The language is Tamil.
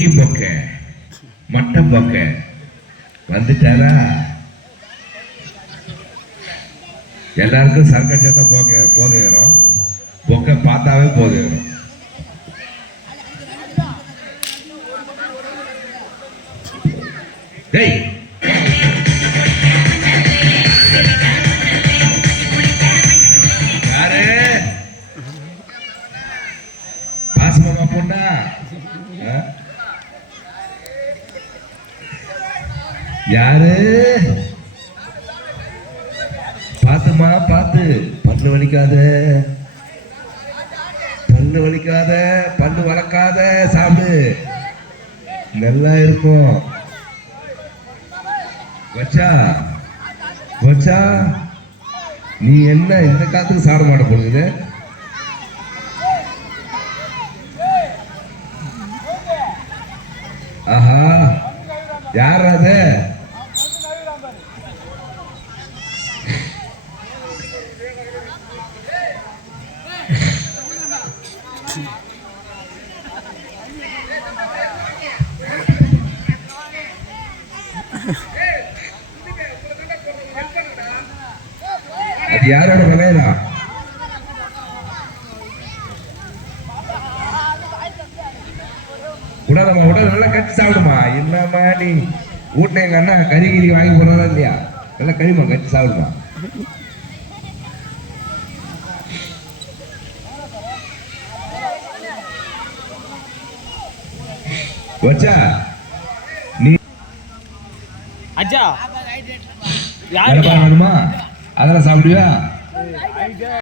கொக்கி பொக்க மட்டை பொக்க. வந்துட்டாரா? எல்லாருக்கும் சர்க்கரை போக போதுகிறோம் பொக்க பார்த்தாவே போதுகிறோம் டேய்! யாரு? பொண்ணா? யாரு? பாத்துமா பாத்து. பல்லு வலிக்காத. பல்லு வலிக்காத. பல்லு வளர்க்காத. சாப்பிடு. நல்லா இருக்கும். வச்சா? வச்சா? நீ என்ன இந்த காலத்துக்கு சாட மாட்ட போடுது ஆஹா. யார் அது? அது யாரோட விளையா உடலமா உடல் நல்லா கட்டி சாப்பிடுமா? என்னம்மா நீ? வீட்டுல எங்க அண்ணா கறி கிரி வாங்கி போடுறதா இல்லையா? நல்லா கறிமா கட்டி சாப்பிடுமா? வச்சா? அஜா. வேணுமா அதெல்லாம் சாப்பிடுவியா?